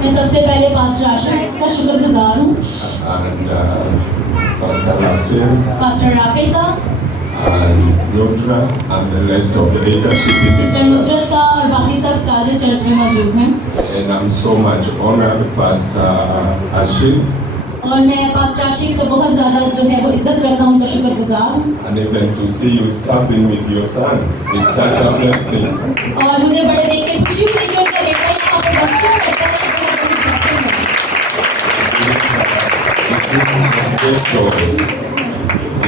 मैं सबसे पहले पास्टर आशा का शुक्रगुजार हूँ, and Pastor Rafael pastor Rafael का, and Nudra and the rest of the leadership in sister this Nusrat church. का और बाकी सब का जो चर्च में मौजूद हैं। And I'm so much honored, Pastor Ashik, और मैं पास्टर आशिक को बहुत ज़्यादा जो है वो इज्जत करता हूँ, उनका शुक्रगुजार हूँ। and even to see you serving with your son. It's such a blessing. और मुझे बड़े देख के खुशी हुई कि उनका बेटा यहाँ पे वर्शिप करता है।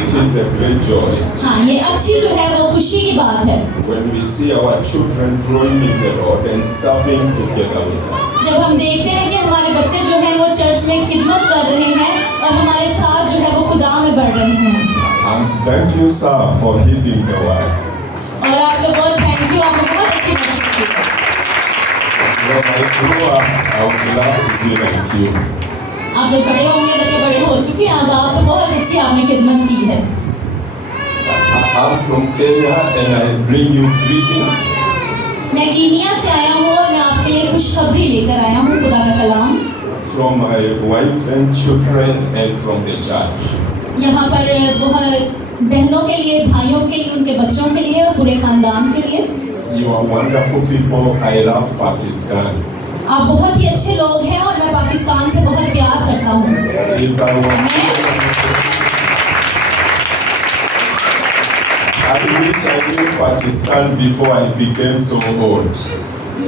It is a great joy. हाँ, ये अच्छी जो है वो खुशी की बात है When we see our children growing in the Lord and serving together with us. जब हम देखते हैं कि हमारे बच्चे जो हैं वो चर्च में खिदमत कर रहे हैं और हमारे साथ जो है वो खुदा में बढ़ रहे हैं। And thank you, sir, for heeding the word. और आपको बहुत थैंक यू, आपने बहुत अच्छी वर्शिप की। When I grew up, I would love to be like you. आप जब बड़े होंगे बच्चे बड़े हो चुके हैं, अब आप तो बहुत अच्छी आपने खिदमत की है। I'm from Kenya and I bring you greetings मैं कीनिया से आया हूँ और मैं आपके लिए खुशखबरी लेकर आया हूँ, खुदा का कलाम। from my wife and children and from the church. यहाँ पर बहुत बहनों के लिए, भाइयों के लिए, उनके बच्चों के लिए और पूरे खानदान के लिए। You are wonderful people. I love Pakistan. आप बहुत ही अच्छे लोग हैं और मैं पाकिस्तान से बहुत प्यार करता हूँ। If I was, I wish I knew Pakistan before I became so old.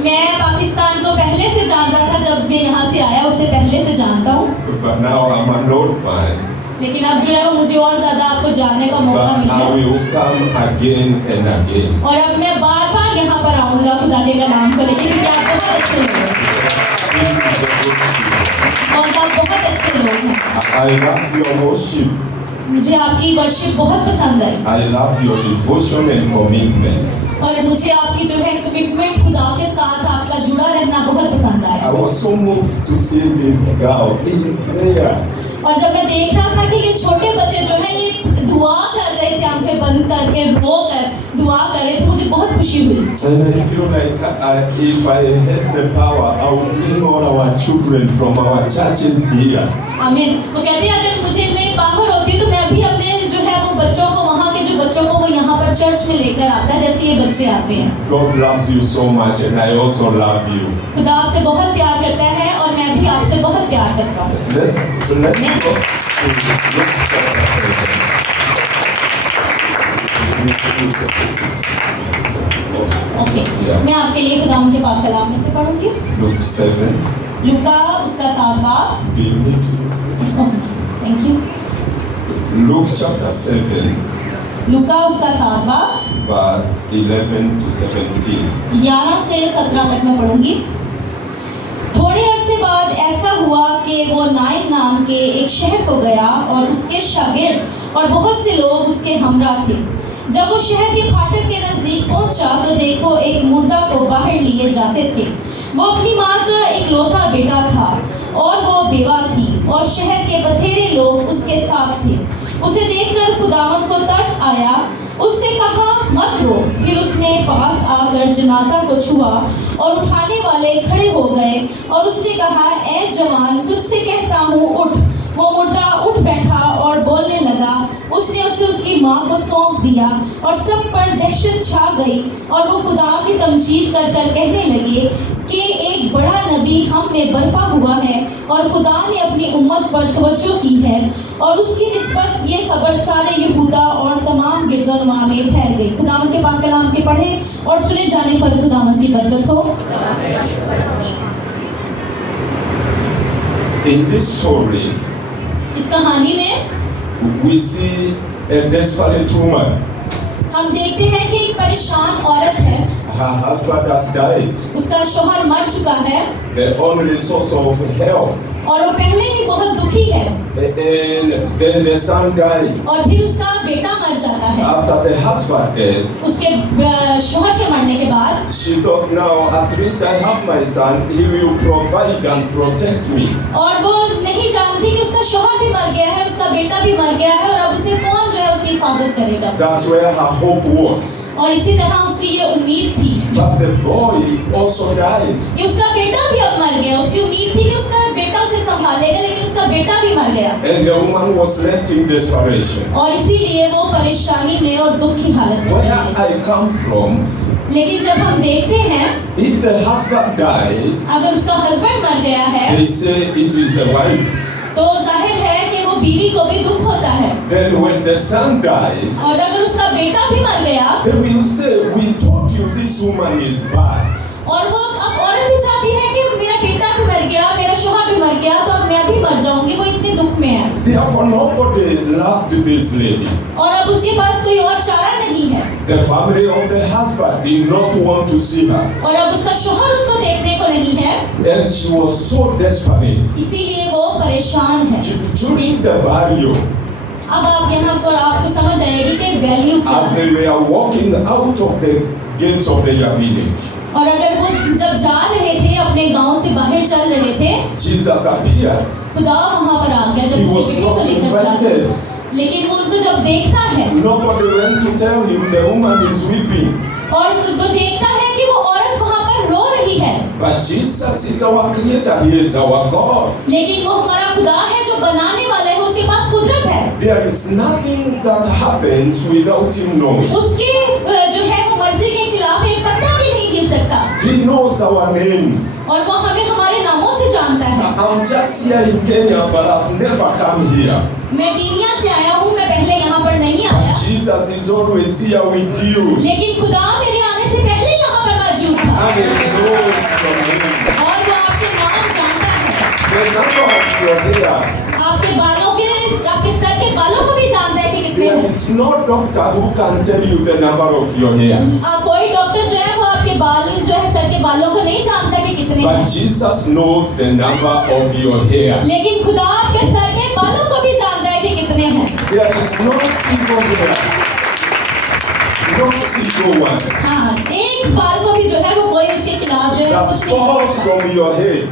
मैं पाकिस्तान को पहले से जानता था, जब मैं यहाँ से आया उससे पहले से जानता हूँ, But now I'm an old man. लेकिन अब जो है वो मुझे और ज़्यादा आपको जानने का मौका But मिला I will come again and again. और अब मैं बार बार यहाँ पर आऊँगा खुदा के कलाम को लेकर, क्योंकि आप बहुत अच्छे लोग हैं This is a good thing. और आप बहुत अच्छे लोग हैं। I love your worship. मुझे आपकी वर्शिप बहुत पसंद आई I love your devotion and commitment. और मुझे आपकी जो है कमिटमेंट खुदा के साथ आपका जुड़ा रहना बहुत पसंद I आया। was so moved to see this girl in prayer. और जब मैं देख रहा था कि ये छोटे बच्चे जो हैं ये दुआ कर रहे थे, आंखें बंद करके रो कर दुआ कर रहे थे, मुझे बहुत खुशी हुई। And I feel like if I had the power, I would bring all our children from our churches here. आमीन। वो कहते हैं अगर मुझे में पावर होती तो मैं अभी अपने जो है वो बच्चों को, वहाँ के जो बच्चों को वो यहाँ पर चर्च में लेकर आता है, जैसे ये बच्चे आते हैं। God loves you so much and I also love you. खुदा आपसे बहुत प्यार करता है और मैं भी आपसे बहुत प्यार करता हूँ। Let's go to Luke chapter 7. Okay, Yeah. मैं आपके लिए खुदा के पाक कलाम में से पढ़ूंगी। Luke 7. लूका उसका 7 बाब। Do you need to? Okay, thank you. Luke chapter 7, लूका उसका 7 बाब verse 11 to 17. 11 से 17 तक मैं पढ़ूंगी। थोड़े अरसे बाद ऐसा हुआ कि वो नाइन नाम के एक शहर को गया और उसके शागिर्द और बहुत से लोग उसके हमरा थे। जब वो शहर के फाटक के नजदीक पहुंचा तो देखो एक मुर्दा को बाहर लिए जाते थे। वो अपनी माँ का इकलौता बेटा था और वो बेवा थी और शहर के बथेरे लोग उसके साथ थे। उसे देखकर खुदावंद को तरस आया, उससे कहा मत रो। फिर उसने पास आकर जनाजा को छुआ और उठाने वाले खड़े हो गए और उसने कहा ए जवान, तुझसे कहता हूँ उठ। वो मुर्दा उठ बैठा और बोलने लगा। उसने उसे उसकी माँ को सौंप दिया और सब पर दहशत छा गई और वो खुदा की तमजीद कर कर कहने लगे कि एक बड़ा नबी हम में बर्पा हुआ है और खुदा ने अपनी उम्मत पर तवज्जो की है। और उसकी निस्बत ये खबर सारे यहूदा और तमाम गिरदोनुमा में फैल गई। खुदावंद के पाक कलाम के पढ़े और सुने जाने पर खुदावंद की बरकत हो। In this story, इस कहानी में we see a desperate woman. हम देखते हैं कि एक परेशान औरत है, Her husband has died. उसका शौहर मर चुका है The only source of help. और वो पहले ही बहुत दुखी है And then the son dies. और फिर उसका बेटा मर जाता है। After the husband dead, उसके शौहर के मरने के बाद she thought, now at least I have my son. He will provide and protect me. और वो नहीं जानती कि उसका शौहर भी मर गया है, उसका बेटा भी मर गया है और अब उसे कौन जो है उसकी हिफाजत करेगा। That's where her hope was. और इसी तरह उसकी ये उम्मीद थी But the boy also died. कि उसका बेटा भी अब मर गया, उसकी उम्मीद And the woman was left in desperation. और इसीलिए वो परेशानी में और दुख की हालत में Where चली गई। I come from, लेकिन जब हम देखते हैं if the husband dies, अगर उसका हस्बैंड मर गया है they say it is the wife. तो जाहिर है कि वो बीवी को भी दुख होता है। Then when the son dies, और अगर उसका बेटा भी मर गया then we will say, we told you this woman is bad. और वो अब औरत भी चाहती है कि मेरा बेटा भी मर गया, मेरा शौहर भी मर गया, तो अब मैं भी मर जाऊंगी, वो इतने दुख में है। Therefore, nobody loved this lady. और अब उसके पास कोई और चारा नहीं है। The family of the husband did not want to see her. और अब उसका शौहर उसको देखने को नहीं है, And she was so desperate. इसीलिए वो परेशान है। During the burial, अब आप यहाँ पर आपको समझ आएगी कि वैल्यू क्या as है। they were walking out of the gates of their village, और अगर वो जब जा रहे थे अपने गांव से बाहर चल रहे थे, Jesus appears. खुदा वहाँ पर आ गया जब He उसके was बेटे को not लेकर जा रहे invited. थे। लेकिन वो उनको जब देखता है Nobody went to tell him the woman is weeping. और वो देखता है कि वो औरत वहाँ पर रो रही है, But Jesus is our creator. He is our God. लेकिन वो हमारा खुदा है जो बनाने वाला है, उसके पास कुदरत है। There is nothing that happens without him knowing. उसकी जो है वो मर्जी के खिलाफ एक पत्ता भी नहीं हिल सकता He knows our names. और वो हमें हमारे नामों से जानता है। I'm just here in Kenya, but I've never come here. मैं कीनिया से आया हूँ, मैं पहले यहाँ पर नहीं आया, But Jesus is always here with you. लेकिन खुदा मेरे आने से पहले यहाँ पर मौजूद था And he knows your name. और वो आपके नाम जानता है। The number of your hair. आपके बालों के, आपके सर के बालों को भी जानता है कि कितने There हैं। is no doctor who can tell you the number of your hair. कोई डॉक्टर जो है वो आपके बाल जो है सर के बालों को नहीं जानता कि कितने हैं, But Jesus knows the number of your hair. लेकिन खुदा आपके सर के बालों को भी जानता है कि कितने हैं। There is no single hair. No single one हाँ, एक बाल को भी जो है वो कोई उसके खिलाफ जो है that कुछ नहीं कर falls सकता। from your head.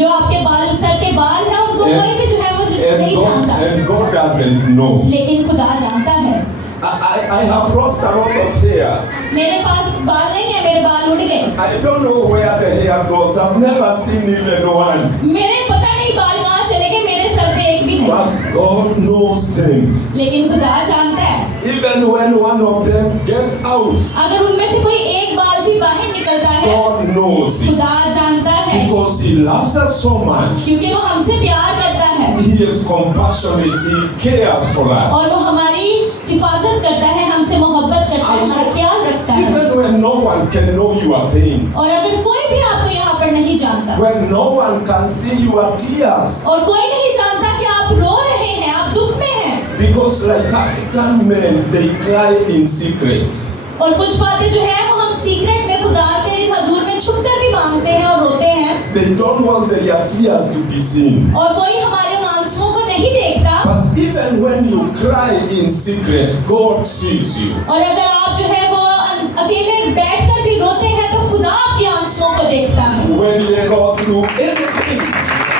जो आपके बाल, सर के बाल है, उनको कोई भी जो है वो नहीं जानता, And God doesn't know. लेकिन खुदा जानता है। I have lost a lot of hair. मेरे पास बाल नहीं है, मेरे बाल उड़ गए। I don't know where the hair goes. I've never seen even one. मेरे पता नहीं बाल कहाँ चले गए, मेरे सर पे एक भी नहीं, But God knows them. लेकिन खुदा जानता है। Even when one of them gets out, अगर उनमें से कोई एक बाल भी बाहर निकलता है, God knows it. खुदा जानता है, Because He loves us so much. क्योंकि वो हमसे प्यार करता है He is compassionate. He cares for us. और वो हमारी हिफाजत करता है, हमसे मोहब्बत करता है, हमारा ख्याल रखता है। Even when no one can know your pain, और अगर कोई भी आपको यहाँ पर नहीं जानता when no one can see your tears, और कोई नहीं जानता कि आप रो रहे हैं, आप दुख में हैं, because like African men, they cry in secret. और कुछ बातें जो है वो हम सीक्रेट में खुदा के हजूर में छुपकर भी मांगते हैं और रोते हैं, They don't want their tears to be seen. और कोई हमारे उन आंसुओं को नहीं देखता। But even when you cry in secret, God sees you. और अगर आप जो है वो अकेले बैठकर भी रोते हैं तो खुदा आपके आंसुओं को देखता है, When you go through anything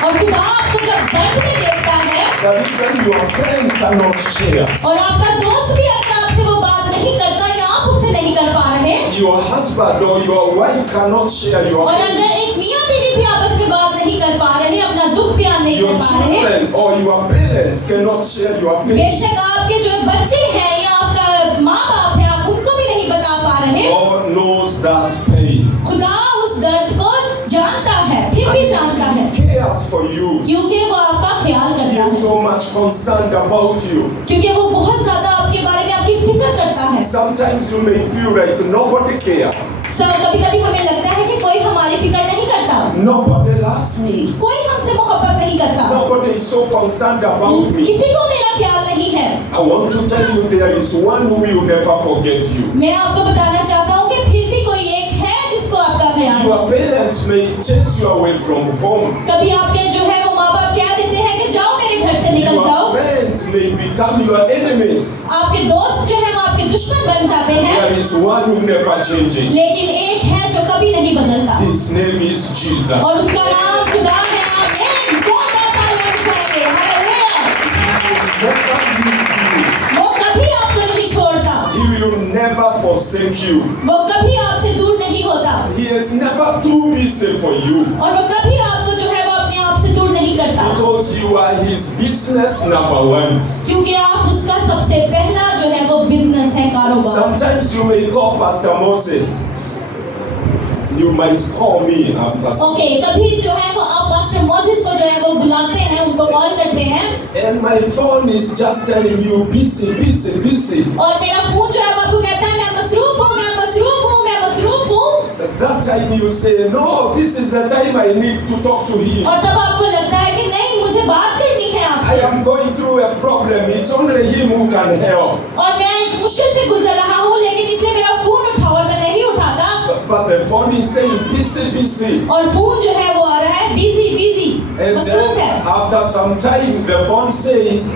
और खुदा आपको जब दर्द में देखता है that even your friend cannot share, और आपका दोस्त भी अगर आपसे वो बात नहीं करता या आप उससे नहीं कर पा रहे, your husband or your wife cannot share your और pain, अगर एक मियाँ बीवी भी आपस में बात नहीं कर पा रहे, अपना दुख बयान नहीं your कर पा रहे, children or your parents cannot share your pain, बेशक आपके जो बच्चे हैं या आपका माँ बाप है, आप उनको भी नहीं बता पा रहे, God knows that pain. खुदा उस दर्द को जानता है, फिर भी जानता है, He cares for you. क्योंकि वो आपका ख्याल He करता is है, so much concerned about you. क्योंकि वो बहुत ज्यादा आपके बारे में आपकी फिक्र करता है। Sometimes you may feel like nobody cares. कभी कभी हमें लगता है कि कोई हमारी फिक्र नहीं करता, Nobody loves me. कोई हमसे मोहब्बत नहीं करता, Nobody is so concerned about me. किसी को मेरा ख्याल नहीं है। I want to tell you there is one who will never forget you. मैं आपको बताना चाहता हूँ कि फिर भी कोई एक है जिसको आपका ख्याल है। Your parents may chase you away from home. कभी आपके जो है वो माँ बाप कह देते हैं कि जाओ मेरे घर से निकल Your जाओ, friends may become your enemies. आपके दोस्त जो है वो आपके दुश्मन बन जाते हैं, There is one who never changes. लेकिन एक है जो कभी नहीं बदलता His name is Jesus. और उसका नाम खुदा है। आमीन। जोरदार तालियां बजाएंगे। हालेलुया। Never leave you. वो कभी आपको नहीं छोड़ता, He will never forsake you. वो कभी आपसे दूर नहीं होता He is never too busy for you. और वो कभी आपको जो है वो अपने आप से दूर नहीं करता, Because you are his busy business number one. क्योंकि आप उसका सबसे पहला जो है वो बिजनेस है, कारोबार। Sometimes you may call Pastor Moses. You might call me, Pastor. Okay, कभी जो है वो आप पास्टर मोसेस को जो है वो बुलाते हैं, उनको कॉल करते हैं, And my phone is just telling you busy, busy, busy. और मेरा फोन जो है वो आपको कहता है मैं मसरूफ हूँ, मैं मसरूफ हूँ, मैं मसरूफ हूँ। That time you say, no, this is the time I need to talk to him. और तब आपको लगता है कि नहीं, मुझे बात करनी है I आपसे, am going through a problem. It's only him who can help. और मैं एक मुश्किल से गुजर रहा हूँ, लेकिन इसलिए मेरा फोन उठाओ और मैं नहीं उठाता, But the phone is saying busy, busy. और फोन जो है वो आ रहा है बिजी बिजी, And मसरूफ है। then after some time, the phone says,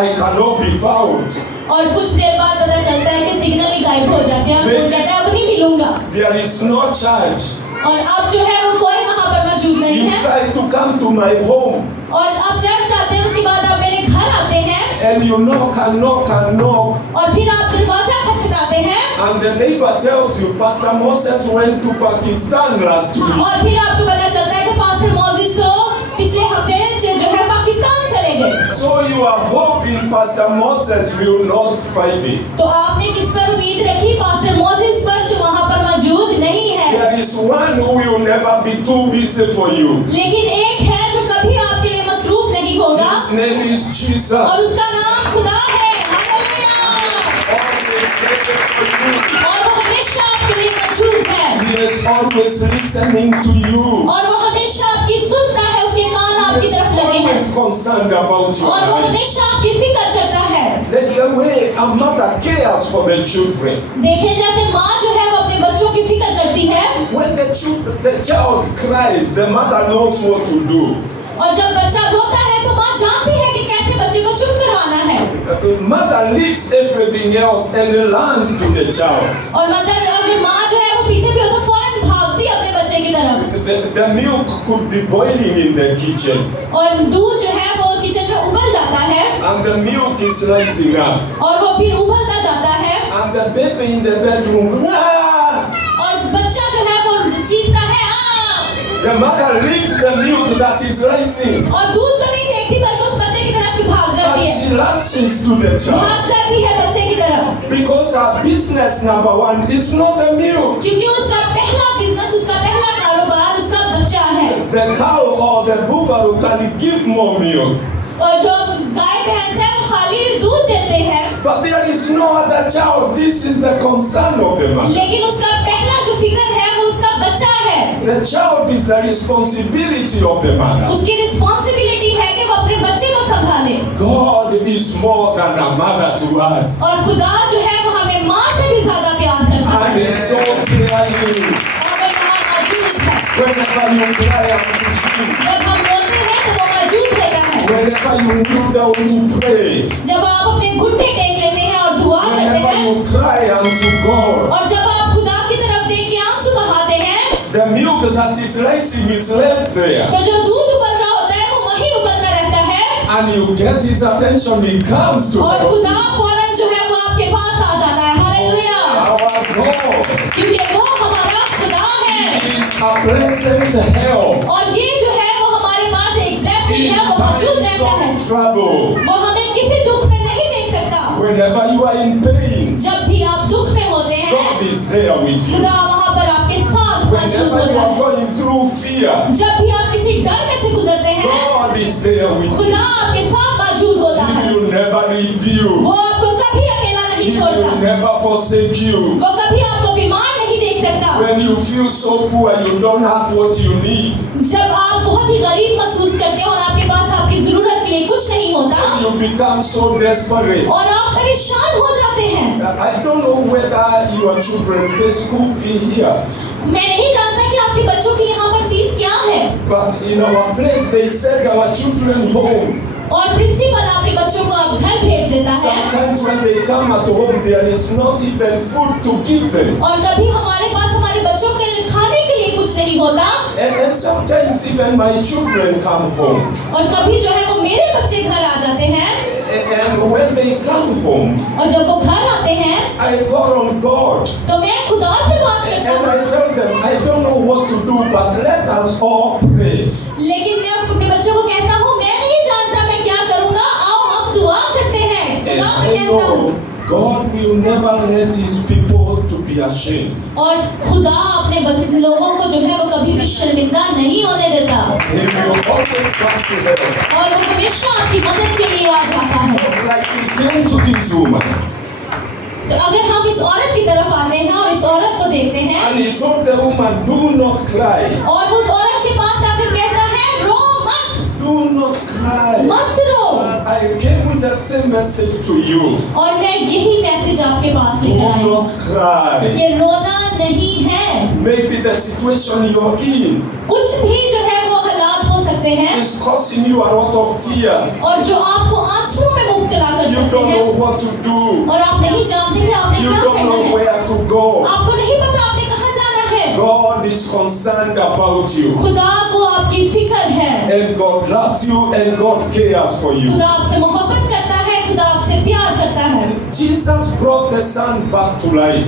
I cannot be found. और कुछ देर बाद पता चलता है कि सिग्नल ही गायब हो जाते हैं, और फोन कहता है अब नहीं मिलूंगा, There is no charge. और अब जो है वो कोई वहाँ पर मौजूद नहीं You है, try to come to my home. और आप चर्च आते हैं, उसके बाद आप मेरे घर आते हैं, And you knock and knock and knock. और फिर आप दरवाजा खटखटाते हैं, And the neighbor tells you, Pastor Moses went to Pakistan last week. और फिर आपको पता चलता है कि पास्टर मोसेस तो पिछले हफ्ते जो है पाकिस्तान चले गए। So you are hoping Pastor Moses will not find it. तो आपने किस पर उम्मीद रखी? पास्टर मोसेस पर, जो वहाँ पर मौजूद नहीं है। There is one who will never be too busy for you. लेकिन एक है जो कभी आपके लिए मसरूफ नहीं होगा, His name is Jesus. और उसका नाम खुदा है। Hallelujah. Always ready for you. और वो हमेशा आपके लिए मौजूद है, He is always listening to you. और वो हमेशा आपकी सुनता है, उसके कान आपकी He is तरफ लगे हैं, always concerned about your और वो life. हमेशा आपकी फिक्र करता है। The way a mother cares for the children. देखें जैसे माँ जो है वो अपने बच्चों की फिक्र करती है, When the child cries, the mother knows what to do. और जब बच्चा रोता है तो माँ जानती है कि कैसे बच्चे को चुप करवाना है, The mother leaves everything else and runs to the child. और अगर माँ जो है वो पीछे भी हो तो फौरन भागती है अपने बच्चे की तरफ, The milk could be boiling in the kitchen, और दूध जो है वो किचन में उबल जाता है, and the milk is rising up, और वो फिर उबलता जाता है, and the baby in the bedroom. "Ah!" और बच्चा जो है वो चीखता है आ, The mother leaves the milk that is rising, और दूध तो नहीं देखती बल्कि उस बच्चे की तरफ ही भाग जाती and है, she rushes to the child. भाग जाती है बच्चे की तरफ, Because her business number one, it's not the milk. क्योंकि उसका पहला बिजनेस, उसका पहला कारोबार उसका बच्चा है। The cow or the buffalo can give more milk, और जो गाय भैंस है वो खाली दूध देते हैं, but there is no other child. This is the concern of the mother. लेकिन उसका पहला जो फिक्र है वो उसका बच्चा है। The child is the responsibility of the mother. उसकी रिस्पॉन्सिबिलिटी है कि वो अपने बच्चे को संभाले, God is more than a mother to us. और खुदा जो है वो हमें माँ से भी ज्यादा प्यार करता And है, it's so crying. और वो यहाँ मौजूद है। Whenever you cry out to him, जब हम रोते हैं तो वो मौजूद होता है, whenever you kneel down to pray, जब आप अपने घुटने टेक लेते हैं और दुआ करते whenever हैं, you cry unto God, और जब आप खुदा की तरफ देख के आंसू बहाते हैं, the milk that is rising is left there. तो जो दूध उबल रहा होता है वो वहीं उबलता रहता है, And you get his attention, he comes to और help खुदा you. फौरन जो है वो आपके पास आ जाता है। हालेलुया। Our God क्योंकि वो हमारा खुदा है, is a present help और ये जो है वो हमारे पास एक ब्लेसिंग in है, वो मौजूद times रहता है, of trouble. वो हमें किसी दुख में नहीं देख सकता। Whenever you are in pain, जब भी आप दुख में होते हैं, God is there with you. खुदा वहाँ पर आपके साथ मौजूद Whenever you होता are है। going through fear, जब भी आप किसी डर में से गुजरते हैं, God is there with you. खुदा आपके साथ मौजूद होता He है, will never leave you. वो आपको कभी अकेला नहीं He छोड़ता, will never forsake you. वो कभी आपको बीमार नहीं देख सकता। When you feel so poor, you don't have what you need. जब आप बहुत ही गरीब महसूस करते हैं और आपके पास आपकी जरूरत के लिए कुछ नहीं होता, You become so desperate. और आप परेशान हो जाते हैं। I don't know whether your children pay school fee here, मैं नहीं जानता कि आपके बच्चों की यहाँ पर फीस क्या है, but in our place they send our children home. और प्रिंसिपल आपके बच्चों को आप घर भेज देता है, Sometimes when they come at home, there is not even food to give them. और कभी हमारे पास हमारे बच्चों के खाने के लिए कुछ नहीं होता, And sometimes even my children come home. और कभी जो है वो मेरे बच्चे घर आ जाते हैं, And when they come home, और जब वो घर आते हैं I call on God. तो मैं खुदा से बात करता And I हूँ, tell them, I don't know what to do, but let us all pray. लेकिन मैं अपने बच्चों को कहता हूँ मैं नहीं जानता मैं क्या करूँगा, दुआ करते हैं, And खुदा से I कहता हूँ, know God will never let his people to be ashamed. और खुदा अपने लोगों को जो है वो कभी भी शर्मिंदा नहीं होने देता, He will always come to help. और वो हमेशा आपकी मदद के लिए आ जाता है। Just like he came to this woman तो अगर हम इस औरत की तरफ आते हैं और इस औरत को देखते हैं, and he told the woman, do not cry, और उस औरत के पास आकर कहता है, रो मत, do not cry. मत रो। I came with the same message to you. और मैं यही मैसेज आपके पास Do लेकर आई हूँ, not cry. ये रोना नहीं है। Maybe the situation you're in कुछ भी जो है वो हालात हो सकते हैं, is causing you a lot of tears. और जो आपको आंसुओं में मुब्तला कर You सकते don't हैं, know what to do. और आप नहीं जानते कि आपने You क्या don't करना know है, where to go. आपको नहीं पता आपने कहाँ जाना है। God is concerned about you. खुदा को आपकी फिक्र है, And God loves you and God cares for you. खुदा आपसे मोहब्बत करता है, खुदा आपसे प्यार करता है। Jesus brought the son back to life.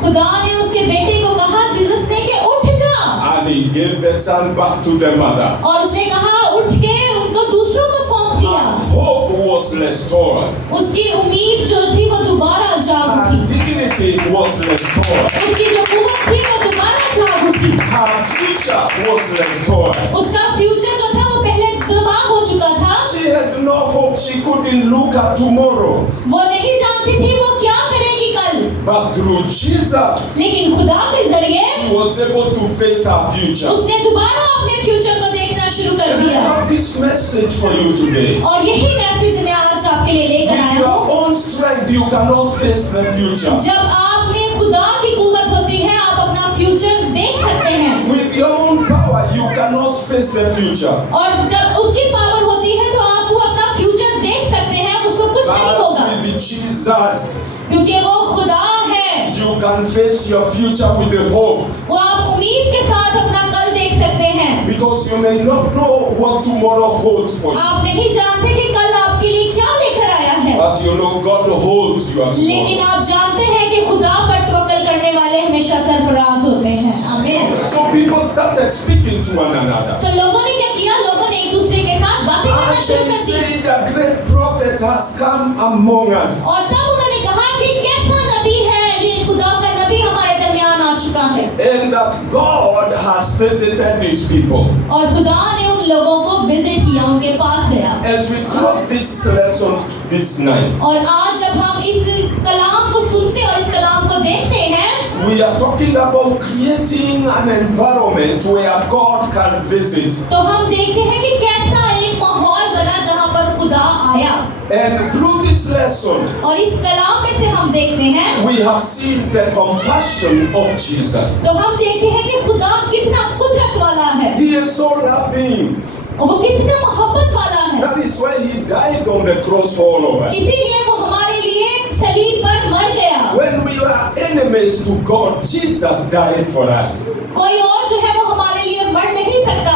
खुदा ने उसके बेटे को कहा, जीसस ने कि उठ जा, And he gave the son back to the mother. और उसने कहा उठ के उनको दूसरों को सौंप दिया। Hope was restored. उसकी उम्मीद जो थी वो दोबारा जाग Her उठी, dignity was restored. उसकी जो कुव्वत थी वो दोबारा जाग उठी, Her future was restored. उसका फ्यूचर जो था वो पहले तबाह हो चुका था। She had no hope. She couldn't look at tomorrow. वो नहीं जानती थी वो क्या करेगी कल, But through Jesus, लेकिन खुदा के जरिए she was able to face her future. उसने दोबारा अपने फ्यूचर को देखना शुरू कर And I दिया। have this message for you today. और यही मैसेज मैं आज आपके लिए लेकर With आया your हूँ। own strength, you cannot face the future. जब आप में खुदा की कुव्वत होती है, आप अपना फ्यूचर देख सकते हैं, With your own power, you cannot face the future. और जब उसकी पावर होती है तो आप वो अपना फ्यूचर देख सकते हैं, उसको कुछ नहीं But होगा, with Jesus, क्योंकि वो खुदा है। you can face your future with the hope. वो आप उम्मीद के साथ अपना कल देख सकते हैं, Because you may not know what tomorrow holds for you. आप नहीं जानते कि कल आपके लिए क्या लेकर आया है, But you know God holds your लेकिन tomorrow. आप जानते हैं कि खुदा पर तवक्कल करने वाले हमेशा सरफराज होते हैं। आमीन। So people started speaking to one another. तो लोगों ने क्या किया, लोगों ने एक दूसरे के साथ बातें करना And शुरू they कर दी, say the great prophet has come among us. और तब उन्होंने कहा कि कैसा नबी है ये, खुदा का नबी हमारे दरमियान आ चुका है, And that God has visited these people. और खुदा ने उन लोगों को विजिट किया, उनके पास गया। As we close this lesson this night, और आज जब हम इस कलाम को सुनते और इस कलाम को देखते हैं, we are talking about creating an environment where God can visit. तो हम देखते हैं कि कैसा एक माहौल बना जहाँ पर खुदा आया। And through this lesson, और इस कलाम में से हम देखते हैं, we have seen the compassion of Jesus. तो हम देखते हैं कि खुदा कितना कुदरत वाला है, He is so loving. और वो कितना मोहब्बत वाला है। That is why he died on the cross for all of us. इसीलिए वो हमारे लिए सलीब पर मर गया। When we were enemies to God, Jesus died for us. कोई और जो है वो हमारे लिए मर नहीं सकता।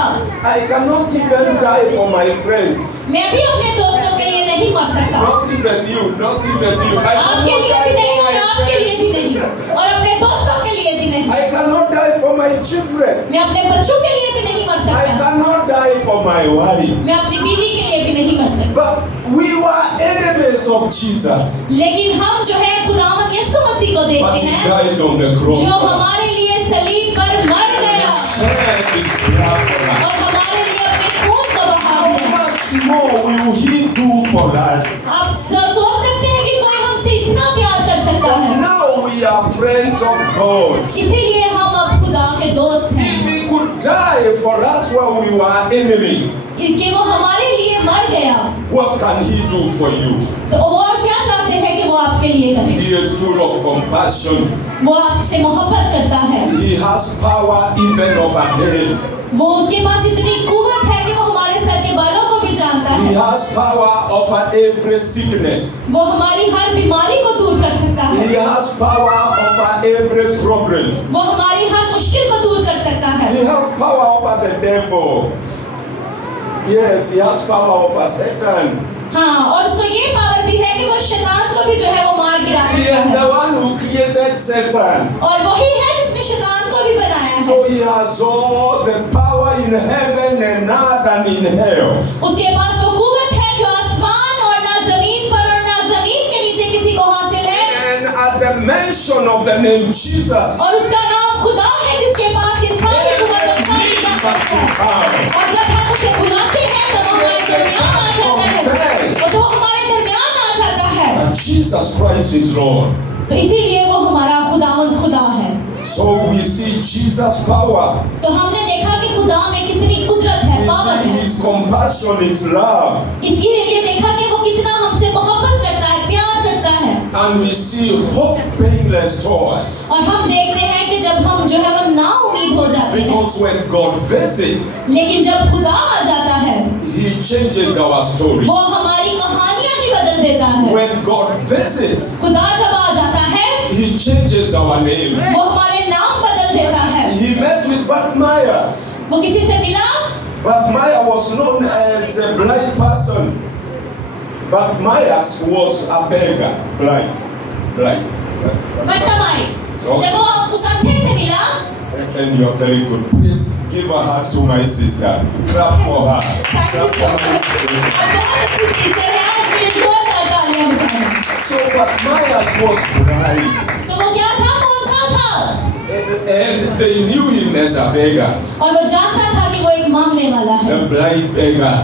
I cannot even die for my friends. मैं भी अपने दोस्तों के लिए नहीं मर सकता, Not even you, not even you. I आपके cannot लिए भी die नहीं for और my आपके लिए भी नहीं, friends. और अपने दोस्तों के लिए भी नहीं। I cannot die for my children. मैं अपने बच्चों के लिए भी नहीं मर I सकता, cannot die for my wife. मैं अपनी बीवी के लिए भी नहीं मर सकता। But we were enemies of Jesus. लेकिन हम जो है खुदावंद यीशु मसीह को But देखते he हैं, died on the cross. जो हमारे लिए सलीब पर मर गया Shed his blood for us. और हमारे लिए अपने खून को बहा How दिया। much more will he do for us? आप सोच सकते हैं कि कोई हमसे इतना प्यार कर सकता But है, now we are friends of God. इसीलिए हम अब खुदा के दोस्त हैं, If he could die for us while we were enemies, कि वो हमारे लिए मर गया, what can he do for you? तो और क्या चाहते हैं कि वो आपके लिए करे। He is full of compassion. वो आपसे मोहब्बत करता है, He has power even over hell. वो उसके पास इतनी कुव्वत है कि वो हमारे सर के बालों को भी जानता He है, has power over every sickness. वो हमारी हर बीमारी को दूर कर सकता He है, has power over every problem. वो हमारी हर मुश्किल को दूर कर सकता है, He has power over the devil. Yes, he has power over Satan. हाँ, और उसको ये पावर भी है कि वो शैतान को भी जो है वो मार गिरा He सकता is है, the one who created Satan. और वही है जिसने शैतान को भी बनाया है। So he has all the power in heaven and earth and in hell. उसके पास वो कुव्वत है जो आसमान और ना जमीन mention of the name Jesus, और उसका नाम खुदा है जिसके पास ये सारी और जब हम उसे बुलाते हैं तो वो हमारे दरमियान आ जाता है और तो हमारे दरमियान आ जाता है and Jesus Christ is Lord. तो इसीलिए वो हमारा खुदा है। So we see Jesus' power. तो हमने देखा कि खुदा में कितनी कुदरत है, We पावर see है। His compassion, His love, इसीलिए देखा कि वो कितना हमसे मोहब्बत करता है, प्यार करता है। and we see hope, painless joy. और हम देखते हैं कि जब हम जो है वो ना उम्मीद हो जाते हैं, Because when God visits, लेकिन जब खुदा आ जाता है He changes our story. वो हमारी कहानियां ही बदल देता है। When God visits, खुदा जब आ जाता है He changes our name. वो हमारे नाम बदल देता है। He met with Bartimaeus. वो किसी से मिला, Bartimaeus was known as a blind person. Bartimaeus was a beggar. Blind. बर्तमाई, जब वो उस अंधे से मिला, And you are very good. Please give a heart to my sister. Clap for her. Thank you Clap so for my much। sister. आप बहुत अच्छी टीचर हैं, आप मेरे जोरदार तालियां बजाएं। So Bartimaeus was blind. तो वो क्या था, वो अंधा था And they knew him as a beggar. और वो जानता था कि वो एक मांगने वाला है, A blind beggar.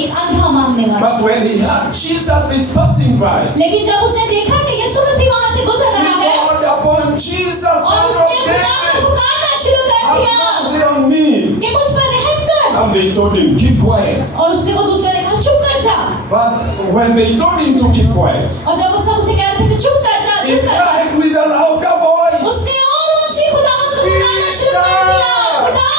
एक अंधा मांगने वाला। But when he heard Jesus is passing by, लेकिन जब उसने देखा कि यीशु मसीह वहां से गुजर he रहा है called upon Jesus, और Son of उसने खुदा को David, पुकारना शुरू कर have दिया mercy on me. कि मुझ पर रहम कर। And they told him, keep quiet. और उसने वो दूसरे ने कहा चुप कर जा, But when they told him to keep quiet, और जब वो सब उसे कह रहे थे कि चुप कर जा, he चुप कर जा, cried with a louder voice, उसने और ऊंची खुदावंद को पुकारना शुरू कर दिया, खुदावंद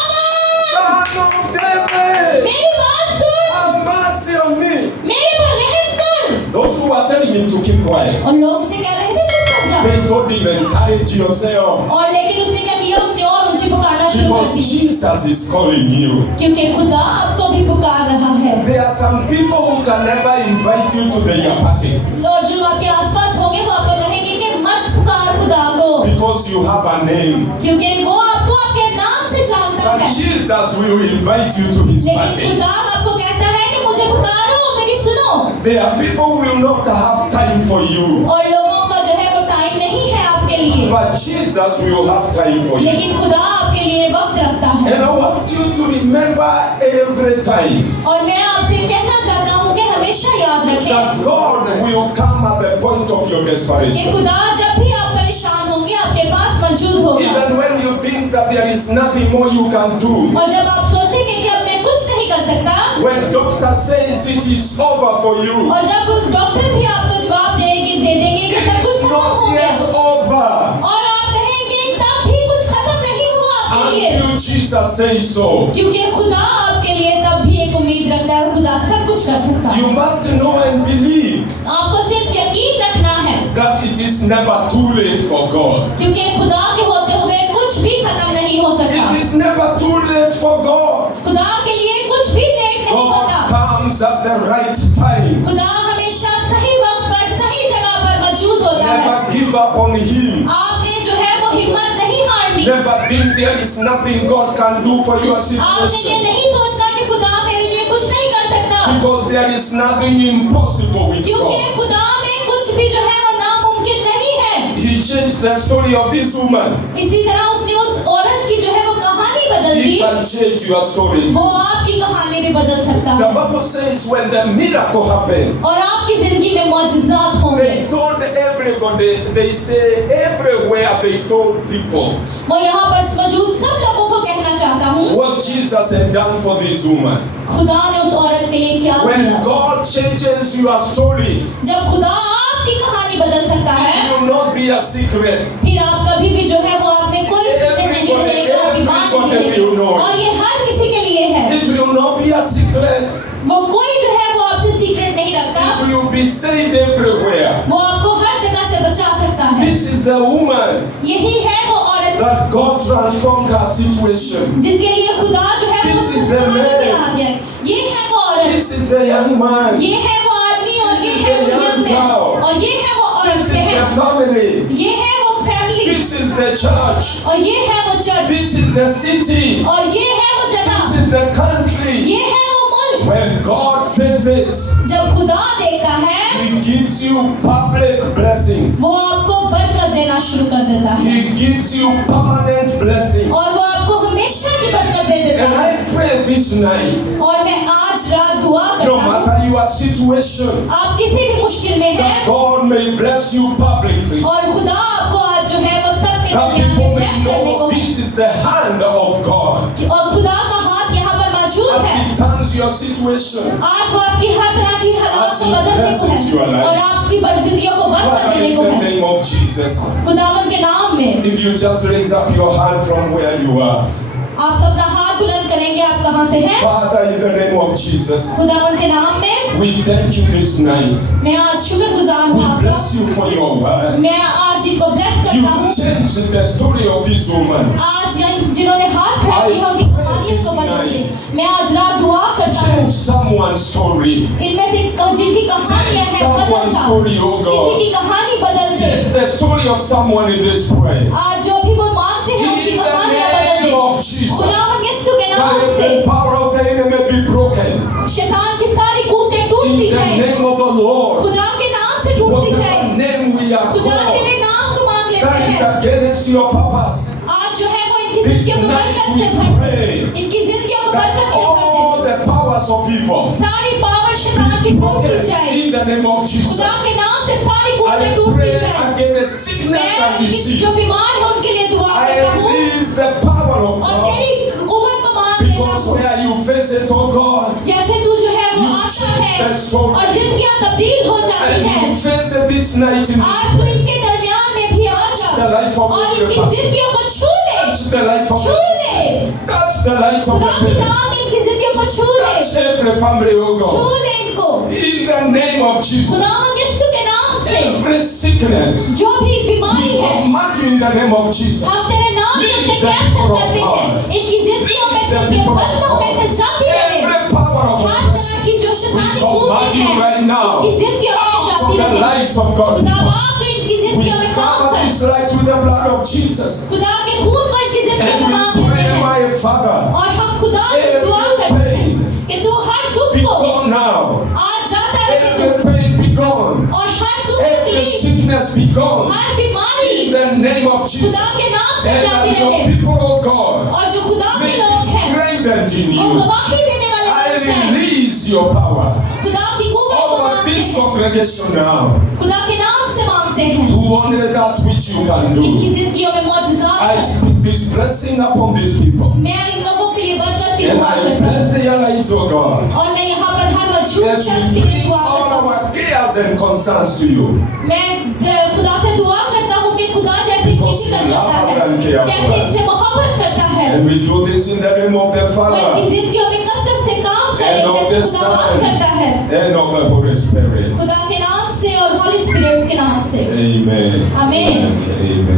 Son of David, मेरी बात सुन, have mercy on me. मेरे पर रहम कर। Those who were telling him to keep quiet, और लोग उसे कह रहे थे चुप कर जा, they told him, encourage yourself, और लेकिन उसने क्या किया, उसने और ऊंची पुकारना शुरू कर because दी, Jesus is calling you. क्योंकि खुदा आपको भी पुकार रहा है। There are some people who can never invite you to their party और जो आपके आसपास होंगे वो आपको कहेंगे कि मत पुकार खुदा को, because you have a name. क्योंकि वो आपको आपके नाम से जानता But है। Jesus will invite you to his लेकिन party. खुदा आपको कहता है कि मुझे पुकारो, मेरी सुनो। There are people who will not have time for you, और लोगों का जो है वो टाइम नहीं है आपके लिए, but Jesus will have time for you. लेकिन खुदा आपके लिए वक्त रखता है। And I want you to remember every time और मैं आपसे कहना चाहता हूँ कि हमेशा याद रखें that God will come at the point of your कि desperation. खुदा जब भी आप परेशान होंगे आपके पास मौजूद होगा। Even when you think that there is nothing more you can do, और जब आप सोचेंगे कि अब मैं कुछ नहीं कर सकता, when doctor says it is over for you, और जब डॉक्टर भी आपको जवाब दे देंगे कि सब कुछ it's खत्म not हो गया, yet over और आप कहेंगे तब भी कुछ खत्म नहीं हुआ आपके लिए, until Jesus says so. क्योंकि खुदा आपके लिए तब भी एक उम्मीद रखता है, खुदा सब कुछ कर सकता है। You must know and believe आपको सिर्फ यकीन रखना है that it is never too late for God. क्योंकि खुदा के होते हुए कुछ भी खत्म नहीं हो सकता। It is never too late for God. खुदा के लिए कुछ भी लेट नहीं God होता। comes at the right time. खुदा हमेशा सही वक्त पर सही जगह पर मौजूद होता है। Never give up on Him. आपने जो है वो हिम्मत नहीं हारनी। Never think there is nothing God can do for your आपने ये situation. नहीं सोचना कि खुदा मेरे लिए कुछ नहीं कर सकता, Because there is nothing impossible with क्योंकि God. खुदा में कुछ भी जो है वो नामुमकिन नहीं है। He changed the story of this woman. इसी तरह उसने उस औरत की जो है वो कहानी बदल He दी, can change your story. वो आपकी कहानी भी बदल सकता The है। Bible says when the miracle happened, और आपकी जिंदगी में मौजूदात होंगे। they told everybody, they say everywhere they told people वो यहाँ पर मौजूद सब लोगों को कहना चाहता हूँ, what Jesus had done for this woman. खुदा ने उस औरत के लिए क्या When किया। God changes your story, जब खुदा आपकी कहानी बदल सकता है, it will not be a secret. फिर आप कभी भी जो है वो आप में कोई सीक्रेट नहीं रहेगा, आपकी बात नहीं रहेगी। और ये हर किसी के लिए है, It will not be a secret. वो कोई जो है वो आपसे सीक्रेट नहीं रखता, It will be said everywhere. वो आपको हर जगह से बचा सकता है। This is the woman यही है वो औरत that God transformed her situation. जिसके लिए खुदा जो है वो This is उस the कहानी man. में आ गया। ये है वो औरत, This is the young man. ये है वो आदमी, और ये This is है the वो young यंग मैन, girl. और ये है वो औरत This is the बहन, family. ये है वो family, This is the church. और ये है वो church, This is the city. और ये है वो This जगह, is the country. ये है वो मुल्क, When God visits, जब खुदा देखता है He gives you public blessings. वो आपको बरकत देना शुरू कर देता है He gives you permanent blessings. और वो आपको हमेशा की बरकत दे देता And है। I pray this night, और मैं आज रात दुआ no करता हूँ matter your situation, आप किसी भी मुश्किल में that हैं God may bless you publicly. और खुदा आपको आज जो है वो सब में That दुनिया people में may bless करने को know है this is the hand of God. और खुदा का हाथ यहाँ पर मौजूद As है। He turns your situation. आज वो आपकी हर तरह की हालात को बदलने को blesses your है life. और आपकी जिंदगियों को बरकत Father, देने in को the है name of Jesus, खुदावन के नाम में। if you just raise up your hand from where you are, आप अपना हाथ बुलंद करेंगे, आप कहाँ से हैं? Father, in the name of Jesus, खुदावन के नाम में we thank you this night. मैं आज शुक्रगुजार हूँ We आपका। bless you for your word. मैं आज इनको ब्लेस You करता हूँ। changed the story of this woman. आज जिन्होंने हाथ खड़ा किया उनकी कहानियों को बदल दे। मैं आज रात दुआ करता हूँ Change someone's story. इनमें से जिनकी कहानियां Change हैं बदल someone's जाओ। story, oh किसी God. की कहानी बदल दे। Change the story of someone in this place. आज जो भी वो मांगते हैं उनकी In the कहानियां बदल name दे। of Jesus, खुदावन यीशु के नाम that से the power of the enemy be broken. शैतान की सारी कुंतें In टूटती the जाएं। name of the Lord, खुदा के नाम से टूटती whatever जाएं। name we are खुदा called, तेरे नाम को मांग लेते that is हैं। against your purpose. आज जो है वो इनकी This जिंदगियों को night बरकत we से भर दे। pray इनकी जिंदगियों को that बरकत से भर all दे। the powers of evil सारी पावर शैतान की टूटती broken जाए। in the name of Jesus. खुदा के नाम से सारी I कुंतें टूटती pray जाए। against sickness मैं and disease. जो बीमार है उनके लिए दुआ I करता हूँ release the power of और God, तेरी कुव्वत को मांग लेता because हूँ। where you face it, oh God, जैसे तू जो है वो You आता change है the story. और जिंदगियां तब्दील हो जाती and हैं। you face it this night in आज this तू place. इनके दरमियान में भी आ The जा life of और every इनकी person. जिंदगियों को छू ले, Touch the life of छू ले। touch the lives of खुदा the के parents. नाम इनकी जिंदगियों को छू ले, Touch every family, oh छू God. ले इनको। In the name of Jesus. खुदा यीशु के नाम से Every sickness, जो भी बीमारी we है command you in the name of Jesus. हम तेरे नाम से Leave उसे them कैंसिल from कर देते हैं। God. इनकी जिंदगियों में से, Leave इनके them from बंधनों में से God. जाती रहे। Every power of हर oppression, तरह की जो we शैतानी command कुंतें you हैं, right now इनकी जिंदगियों में out जाती of the रहे। lives of God. खुदा आप तो इनकी We जिंदगियों में काम cover कर। these lives with the blood of Jesus. खुदा के खून को इनकी जिंदगियों And में we मांग लेते pray, हैं my Father, और हम खुदा से दुआ every करते हैं pain कि तू हर दुख be को gone now. आज जाता है कि तू Every pain be gone. और हर दुख Every की sickness be gone. हर बीमारी In the name of Jesus. खुदा के नाम से And जाती that your रहे people, oh God, और जो खुदा may के be लोग हैं strengthened in और you. गवाही देने वाले I लोग हैं release your power खुदा की कुव्वत को over मांगते this हैं congregation now. खुदा के नाम से मांगते हैं Do only that which you can इनकी do. जिंदगियों में मौजूदात I है speak this blessing upon these people. मैं इन लोगों के लिए बरकत की And दुआ I करता हूँ bless their lives, oh God. और मैं यहाँ पर हर मजबूत As शख्स we के लिए bring दुआ all करता हूँ our cares and concerns to you. मैं खुदा से दुआ करता हूँ कि खुदा जैसे Because इनकी फिक्र you love करता us है and care for जैसे us. इनसे मोहब्बत करता है And we do this in the name of the वो इनकी Father जिंदगियों में कसरत से काम and करे of जैसे the खुदा बात Son करता है and of the Holy Spirit. खुदा के नाम से और हॉली स्पिरिट के नाम से Amen. Amen. Amen.